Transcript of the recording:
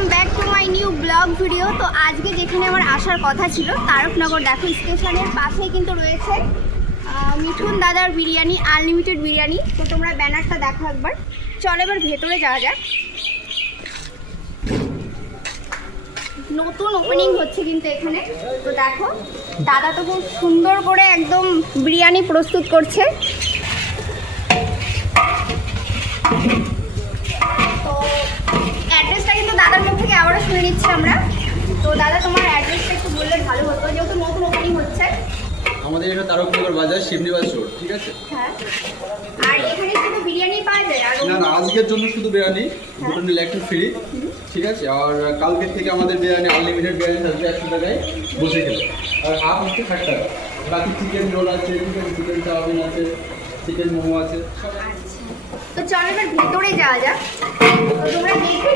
Welcome back to my new blog video. তো আজকে যেখানে আমার আসার কথা ছিল তারকনগর, দেখো স্টেশনের পাশেই কিন্তু রয়েছে মিঠুন দাদার বিরিয়ানি, আনলিমিটেড বিরিয়ানি। তো তোমরা ব্যানারটা দেখো একবার। চলো এবার ভেতরে যাওয়া যাক। নতুন ওপেনিং হচ্ছে কিন্তু এখানে। তো দেখো দাদা তো খুব সুন্দর করে একদম বিরিয়ানি প্রস্তুত করছে। তো অ্যাড্রেসটা কিন্তু দাদার মুখ থেকে আবারও শুনে নিচ্ছি আমরা। তো দাদা তোমার অ্যাড্রেসটা একটু বললে ভালো হতো, যেহেতু নতুন ওপেনিং হচ্ছে। আমাদের এটা তারকনগর বাজার, শিবনিবাস রোড, ঠিক আছে? হ্যাঁ। আর এখানে শুধু বিরিয়ানি পাওয়া যায়? আর না, আজকের জন্য শুধু বিরিয়ানি, দুটো নিলে একটু ফ্রি, ঠিক আছে? আর কালকের থেকে আমাদের বিরিয়ানি আনলিমিটেড বিরিয়ানি থাকবে 100 টাকায় বসে খেলে। আর হাফ হচ্ছে 60 টাকা। বাকি চিকেন রোল আছে, চিকেন চাউমিন আছে, চিকেন মোমো আছে। তো চলো এবার ভেতরে যাওয়া যাক। তো তোমরা দেখতে